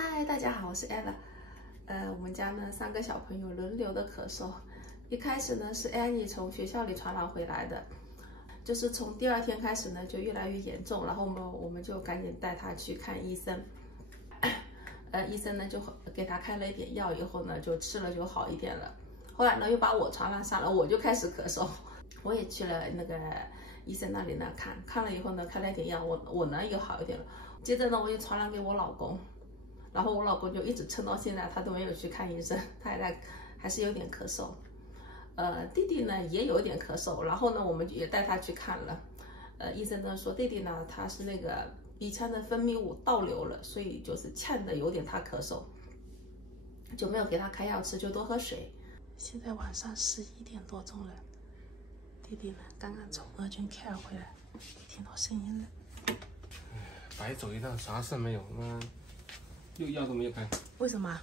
嗨，大家好，我是 Ella。我们家呢3个小朋友轮流的咳嗽。一开始呢是 Annie 从学校里传染回来的，就是从第2天开始呢就越来越严重，然后我们就赶紧带他去看医生。医生呢就给他开了一点药，以后呢就吃了就好一点了。后来呢又把我传染上了，我就开始咳嗽。我也去了那个医生那里呢看了以后呢开了一点药，我呢又好一点了。接着呢我又传染给我老公。然后我老公就一直撑到现在，他都没有去看医生，他还是有点咳嗽。弟弟呢也有点咳嗽，然后呢我们也带他去看了。医生呢说弟弟呢他是那个鼻腔的分泌物倒流了，所以就是呛的有点他咳嗽，就没有给他开药吃，就多喝水。现在晚上11点多钟了，弟弟呢刚刚从urgent care回来，听到声音了。白走一趟，啥事没有，药都没有开。为什么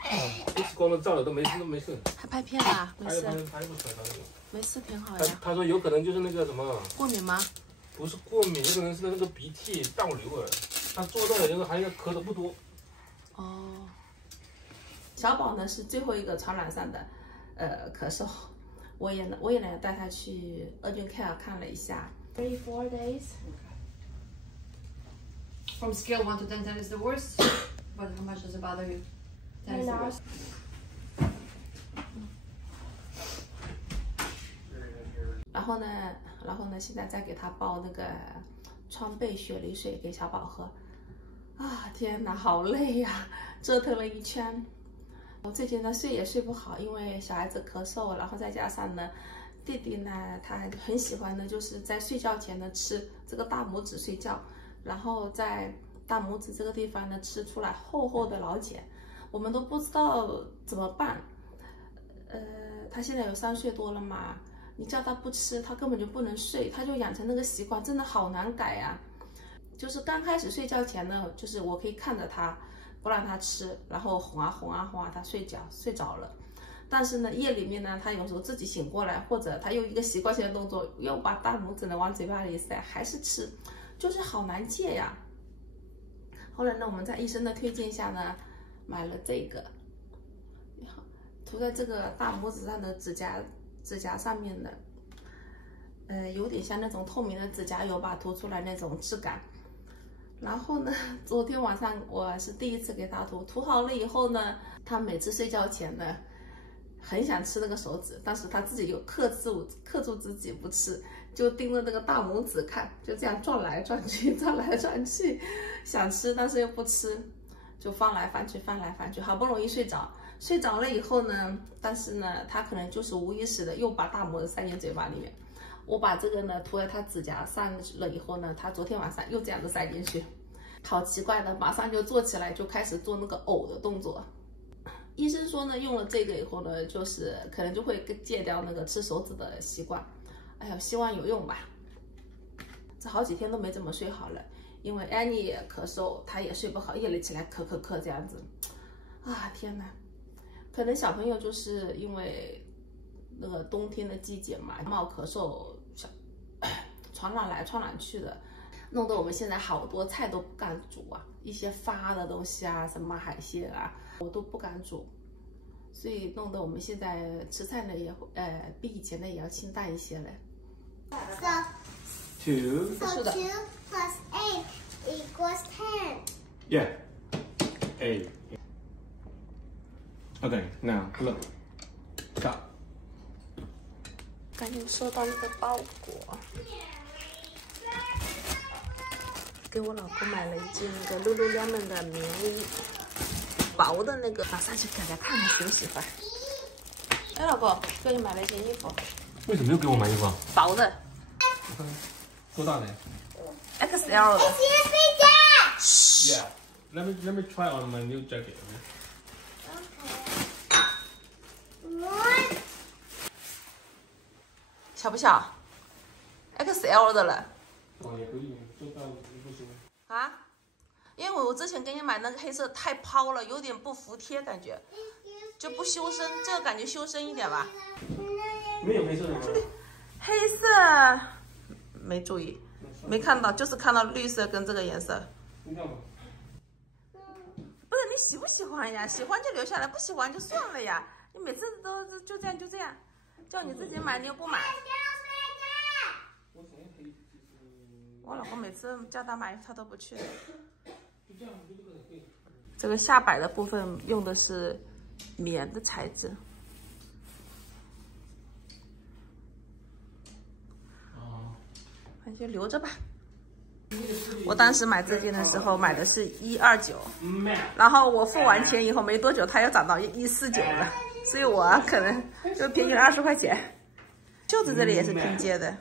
？X 光都照了，都没事。还拍片啊？没事。拍不出来，没事，挺好呀。他说有可能就是那个什么过敏吗？不是过敏，有可能是那个鼻涕倒流了。他做到了，就是还咳的不多。哦。小宝呢是最后一个传染上的，咳嗽。我也来带他去urgent care看了一下。34 days. From scale 1 to 10, 10 is the worst. But how much does it bother you? 10 is the worst. 然后呢，现在再给他煲那个川贝雪梨水给小宝喝。啊，天哪，好累呀，折腾了一圈。我最近呢睡也睡不好，因为小孩子咳嗽，然后再加上呢，弟弟呢他很喜欢的就是在睡觉前呢吃这个大拇指睡觉。然后在大拇指这个地方呢吃出来厚厚的老茧，我们都不知道怎么办。他现在有3岁多了嘛，你叫他不吃，他根本就不能睡，他就养成那个习惯，真的好难改呀。就是刚开始睡觉前呢，就是我可以看着他，不让他吃，然后哄啊，他睡着了。但是呢，夜里面呢，他有时候自己醒过来，或者他用一个习惯性的动作，又把大拇指呢往嘴巴里塞，还是吃。就是好难戒呀。后来呢，我们在医生的推荐下呢，买了这个，涂在这个大拇指上的指甲上面的，有点像那种透明的指甲油吧，涂出来那种质感。然后呢，昨天晚上我是第1次给他涂好了以后呢，他每次睡觉前呢，很想吃那个手指，但是他自己又克住自己不吃。就盯着那个大拇指看，就这样转来转去，想吃但是又不吃，就翻来翻去，好不容易睡着了以后呢，但是呢，他可能就是无意识的又把大拇指塞进嘴巴里面。我把这个呢涂在他指甲上了以后呢，他昨天晚上又这样子塞进去，好奇怪的，马上就坐起来就开始做那个呕的动作。医生说呢，用了这个以后呢，就是可能就会戒掉那个吃手指的习惯。哎呀，希望有用吧。这好几天都没怎么睡好了，因为安妮也咳嗽，她也睡不好，夜里起来咳这样子。啊，天哪！可能小朋友就是因为那个冬天的季节嘛，冒咳嗽，传染来传染去的，弄得我们现在好多菜都不敢煮啊，一些发的东西啊，什么海鲜啊，我都不敢煮。所以弄得我们现在吃菜呢也比以前呢也要清淡一些了。So 2 plus 8 equals 10. Yeah. 8. Okay, now look. Stop. 赶紧收到一个包裹，给我老公买了一件那个 Lululemon 的棉衣，薄的那个，马上去给他看看喜不喜欢。哎，老公，给你买了一件衣服。为什么又给我买衣服啊？薄的。我看看，多大的 ？XL 的。Yeah. Let me try on my new jacket. Okay. 小不小 ？XL 的了。哦，也可以，多大的不行。啊？因为我之前给你买那个黑色太抛了，有点不服帖感觉，就不修身，这个感觉修身一点吧。没有黑色的吗？黑色没注意，没看到，就是看到绿色跟这个颜色。你看吧。不是你喜不喜欢呀？喜欢就留下来，不喜欢就算了呀。你每次都就这样，叫你自己买你又不买。我老公每次叫他买，他都不去的。这个下摆的部分用的是棉的材质。那就留着吧。我当时买这件的时候买的是129，然后我付完钱以后没多久，它又涨到149了，所以我可能就便宜了20块钱。袖子这里也是拼接的。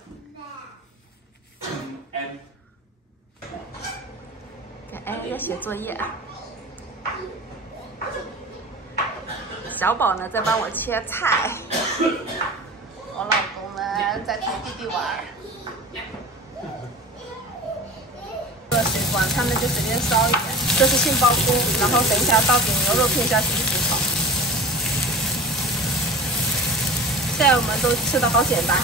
哎，要写作业。小宝呢在帮我切菜，我老公呢在陪弟弟玩。热水管他们就随便烧一点，这是杏鲍菇，然后等一下倒点牛肉片下去一起炒。现在我们都吃的好简单，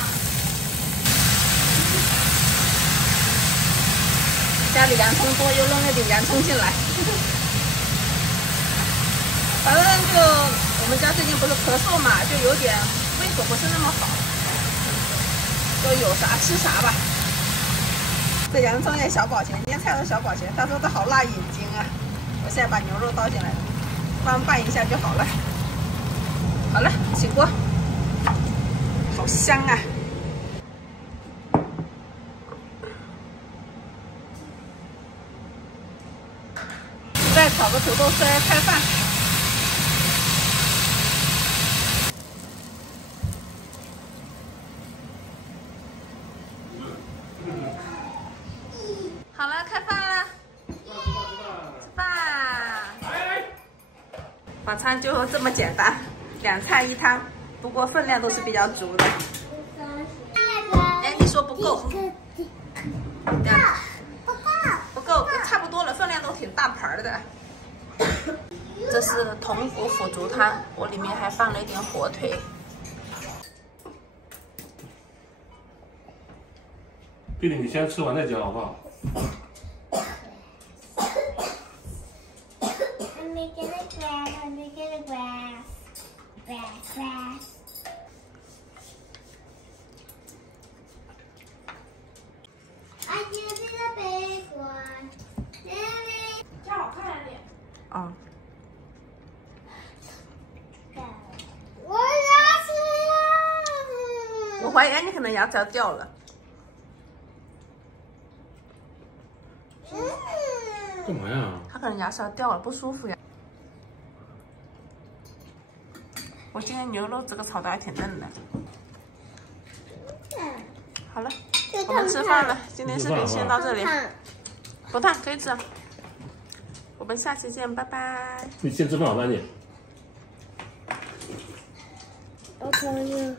家里洋葱多，又弄了点洋葱进来。反正就我们家最近不是咳嗽嘛，就有点胃口不是那么好，就有啥吃啥吧。这洋葱也小宝钱，连菜都小宝钱。他说这好辣眼睛啊！我现在把牛肉倒进来，翻拌一下就好了。好了，起锅，好香啊！再炒个土豆丝开饭。好了，开饭了，吃饭。晚餐就这么简单，2菜1汤，不过分量都是比较足的。哎，你说不够？不够，差不多了，分量都挺大盘的。这是筒骨腐竹汤，我里面还放了一点火腿。弟弟，你先吃完再教好不好？ I'm making a grass. I'm making a grass. Grass. 这样好看一点。哦。我牙齿呀！我怀疑你可能牙齿要掉了。 干嘛呀？他可能牙齿要掉了，不舒服呀。我今天牛肉这个炒的还挺嫩的。好了，我们吃饭了。今天视频先到这里。不烫，可以吃。我们下期见，拜拜。你先吃饭好吧你。我朋友。